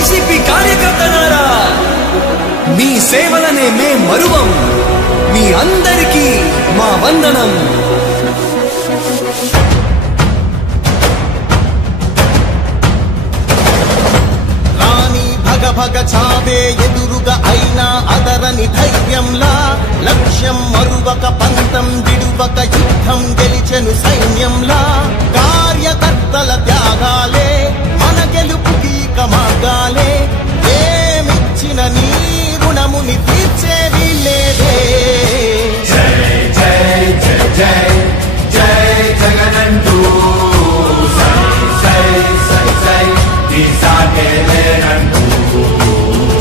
YCP కార్యకర్తలారా, మీ సేవలనే మే మరువం. మీ అందరికీ మా వందనం. రాణి భగ భగ చావే ఎదురుగా అయినా అదరని ధైర్యంలా, లక్ష్యం మరువక పంతం విడువక యుద్ధం గెలిచెను సైన్యంలా. కార్యకర్తల త్యాగాలే మన గెలుపుకి మార్గాలే. ఏమిచ్చిన నీ రుణముని తీర్చేది లేదే. జై జై జై జై జై జగనంటూ సై సై సై సై నీ సాటే లేనంటూ.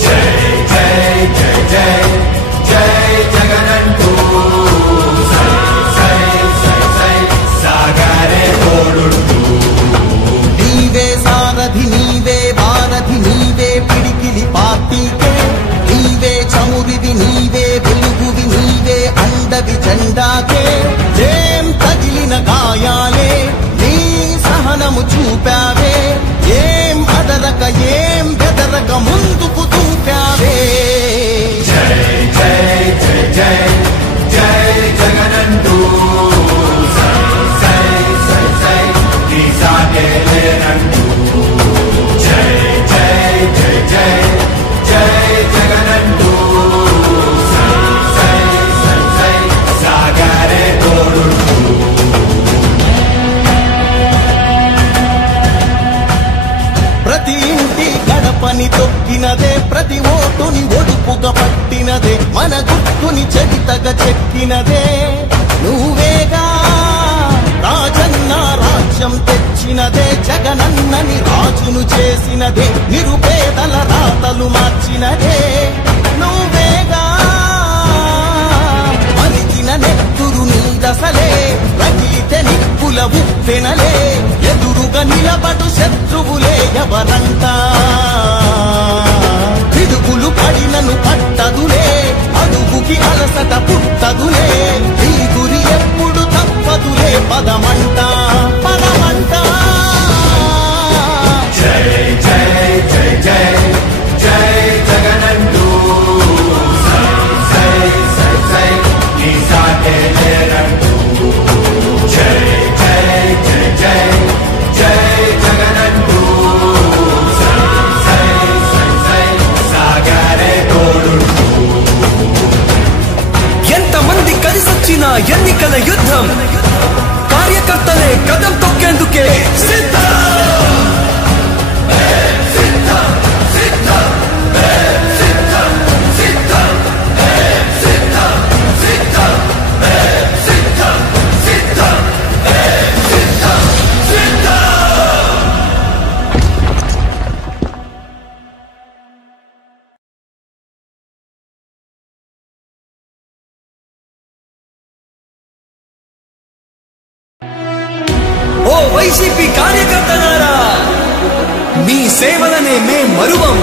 జై జై జై జై జై జగనంటూ సై సై సై సై సాగరే తోడుంటూ. నీవే సారథి నీవే వారధి నీవే పిడికిలి పార్టీకే. నీవే చమురివి నీవే వెలుగువి నీవే అండవి జెండాకే. ఏం తగిలిన గాయాలే నీ సహనము చూపావే. ఏం అదరక ఏం బెదరక ముందుకు దూపావే. జై జై జై జై జై జగనంటూ సై సై సై సై నీ సాటే లేనంటూ. జై జై జై జై జై జగనంటూ సై సై సై సై సాగరే తోడుంటూ. ప్రతి ఇంటి గడపని తొక్కినదే, ప్రతి ఓటుని ఒడుపుగా పట్టినదే, మన గుర్తుని చరితగా చెక్కినదే నువ్వేగా. రాజన్న రాజ్యం తెచ్చినదే, జగనన్నని రాజును చేసినదే, నిరుపేదల రాతలు మార్చినదే నువ్వేగా. మరిచిన నెత్తురు నీ దశలే, రగిలితే నిప్పుల ఉప్పెనలే, ఎదురుగా నిలబడు శత్రువులే ఎవరంట. పిడుగులు పడినను పట్టదులే, అడుగుకి అలసట పుట్టదులే, ఈ గురి ఎప్పుడు తప్పదులే, పదమంట పదమంట. జై జై జై జై జై జగనంటూ సై సై సై సై నీ సాటే లేనంటూ. జై జై జై జై జై జగనంటూ సై సై సై సై సాగరే తోడుంటూ. ఎంతమంది కలిసొచ్చిన ఎన్నికల యుద్ధం, కార్యకర్తలే కదం తొక్కేందుకే సిద్ధం. ఓ వైసీపీ కార్యకర్తలారా, మీ సేవలనే మే మరువం.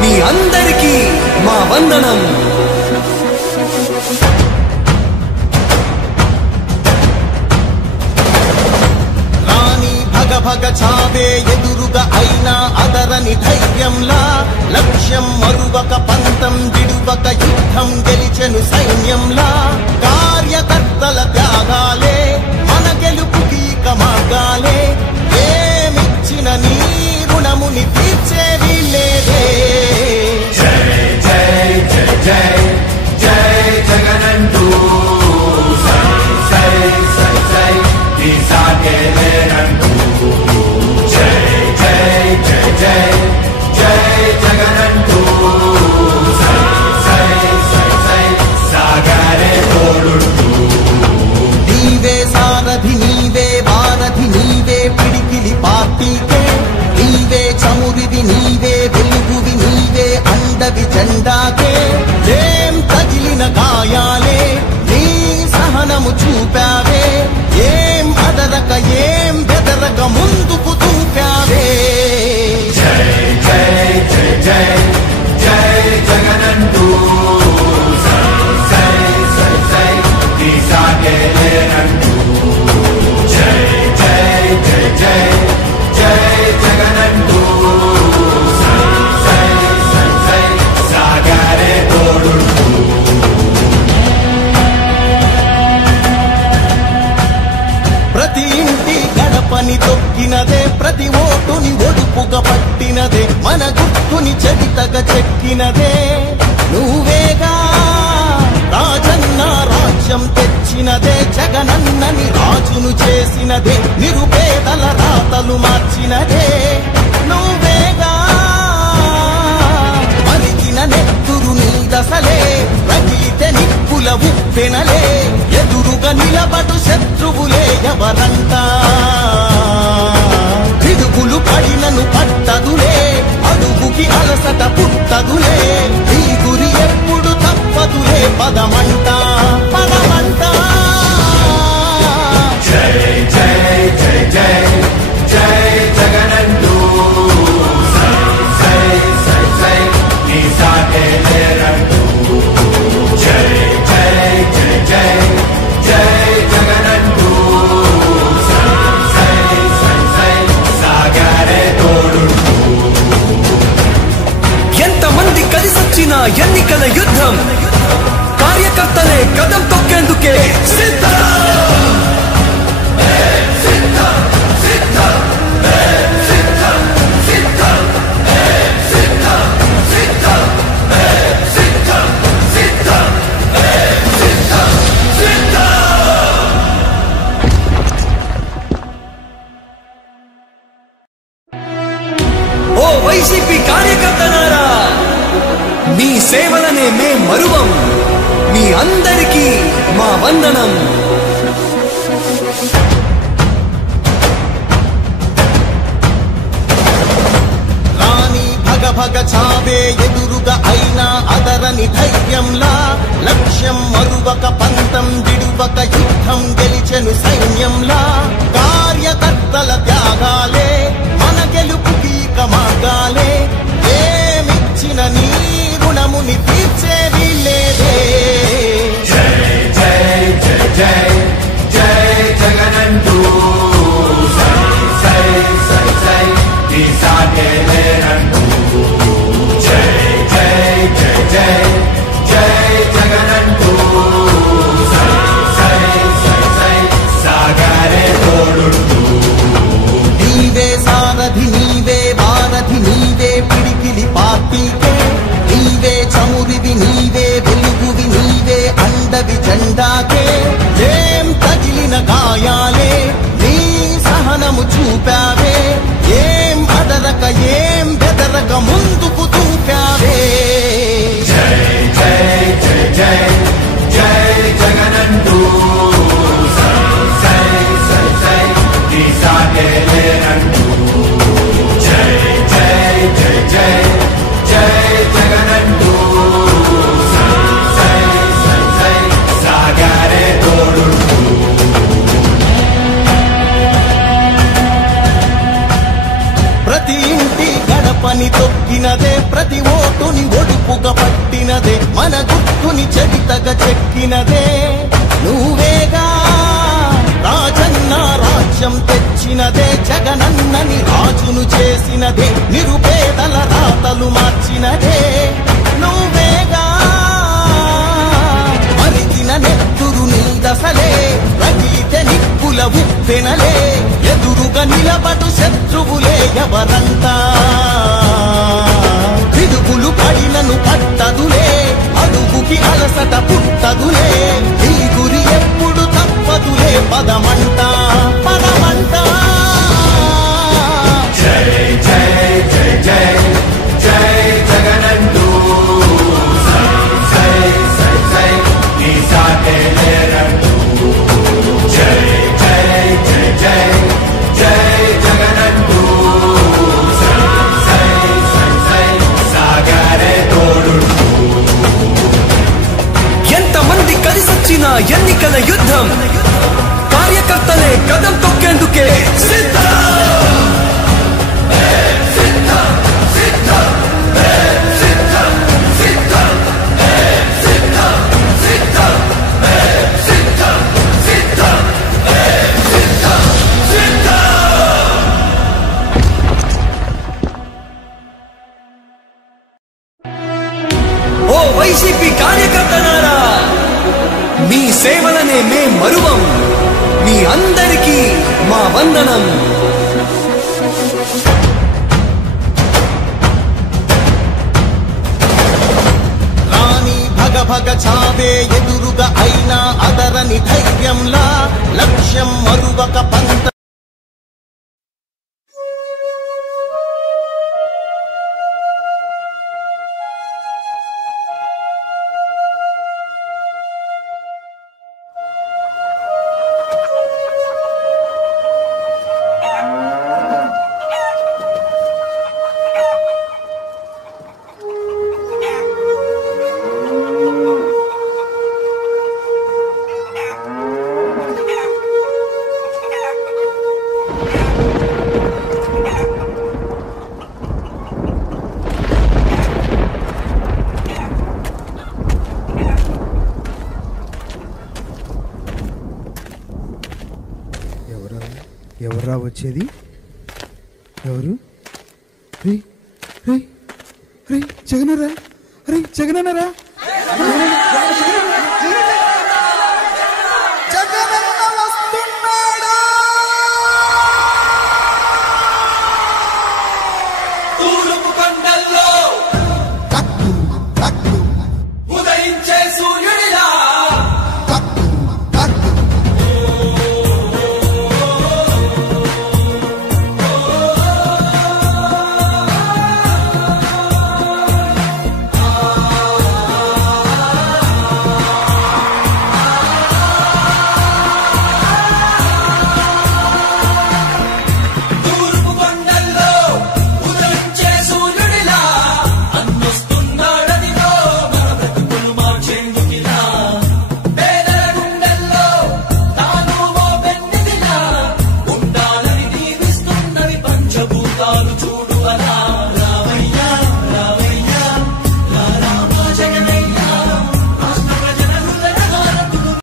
మీ అందరికీ మా వందనం. రాణి భగ భగ చావే ఎదురుగా అయినా అదరని ధైర్యంలా, లక్ష్యం మరువక పంతం విడువక యుద్ధం గెలిచెను సైన్యంలా. కార్యకర్తల త్యాగాలే మన గెలుపుకి మార్గాలే. ఏమిచ్చిన నీ రుణముని తీర్చేది లేదే. జై జై జై జై జై జగనంటూ సై సై సై సై నీ సాటే లేనంటూ. జై జై జై జై జై జగనంటూ సై సై సై సై సాగరే తోడుంటూ. నీవే సారథి నీవే వారధి నీవే పిడికిలి పార్టీకే. నీవే చమురివి నీవే వెలుగువి నీవే అండవి జెండాకే. ఏం తగిలిన గాయాలే నీ సహనము చూపావే. ఏం అదరక ఏం బెదరక ముందుకు దూపావే. జై జై జై జై జై జగనంటూ సై సై సై సై నీ సాటే లేనంటూ. జై జై జై జై జై జగనంటూ సై చరితగా చెక్కినదే నువ్వేగా రాజన్న రాజ్యం తెచ్చినదే జగనన్నని రాజును చేసినదే నిరుపేదల రాతలు మార్చినదే నువ్వేగా మరిగిన నెత్తురు నీ దశలే రగిలితే నిప్పుల ఉప్పెనలే ఎదురుగా నిలబడు శత్రువులే ఎవరంతా పిడుగులు పడినను పట్టదులే అడుగుకి అలసట పుట్టదులే ఈ గురి ఎప్పుడు తప్పదులే పదమంట పదమంట జై జై జై జై జై జగనంటూ సై సై సై సై నీ సాటే లేరంటూ జై జై జై జై జై జగనంటూ సై సై సై సై సాగరే తోడుంటూ ఎంతమంది కలిసొచ్చిన ఎన్నికల యుద్ధం కార్యకర్తలే కదం తొక్కేందుకే సిద్ధం ఓ వైసీపీ కార్యకర్తలారా మీ సేవలనే మే మరువం మీ అందరికీ మా వందనం రాణి భగ భగ చావే ఎదురుగా అయినా అదరని ధైర్యంలా లక్ష్యం మరువక పంతం విడువక యుద్ధం గెలిచెను సైన్యంలా కార్యకర్తల త్యాగాలే మన గెలుపుకి మార్గాలే ఏమిచ్చిన నీ రుణముని తీర్చేది లేదే జై జై జై జై జై జగనంటూ సై సై సై సై నీ సాటే లేరంటూ జై జై జై జై జై జగనంటూ సై సై సై సై సాగరే తోడుంటూ నీవే సారథి నీవే వారధి నీవే పిడికిలి పార్టీకే నీవే చమురివి నీవే వెలుగువి నీవే అండవి జెండాకే ఏం తగిలిన గాయాలే నీ సహనము చూపావే ఏం అదరక ఏం బెదరక ముందుకు దూకావే జై జై జై జై జై జగనంటూ సై సై సై సై నీ సాటే లేరంటూ జై జై జై జై జై జగనంటూ సై సై సై సై సాగరే తోడుంటూ ప్రతి ఇంటి గడపని తొక్కినదే ప్రతి ఓటుని ఒడుపుగా పట్టినదే మన గుర్తుని చరితగా చెక్కినదే నువ్వేగా రాజన్న రాజ్యం తెచ్చినదే జగనన్నని రాజును చేసినదే నిరుపేదల రాతలు మార్చినదే నువ్వేగా మరిగిన నెత్తురు నీ దశలే రగిలితే నిప్పుల ఉప్పెనలే ఎదురుగా నిలబడు శత్రువులే ఎవరంతా పిడుగులు పడినను పట్టదులే అడుగుకి అలసట పుట్టదులే ఈ గురి ఎప్పుడు తప్పదులే పదమంట పదమంట జై జై జై జై జై జగనంటూ సై సై సై సై నీ సాటే లేరంటూ జై జై జై జై జై జగనంటూ సై సై సై సై సాగరే తోడుంటూ ఎంతమంది కలిసొచ్చిన ఎన్నికల యుద్ధం కార్యకర్తలే కదం తొక్కేందుకే సిద్ధం ఓ వైసీపీ కార్యకర్తలారా మీ సేవలనే మే మరువం మీ అందరికీ మా వందనం ప్రభగ చావే ఎదురుగా అయినా అదరని ధైర్యంలా లక్ష్యం మరువక పంత ఎవర్రా వచ్చేది? ఎవరు? రే రే రే జగనరా! రే జగనరా!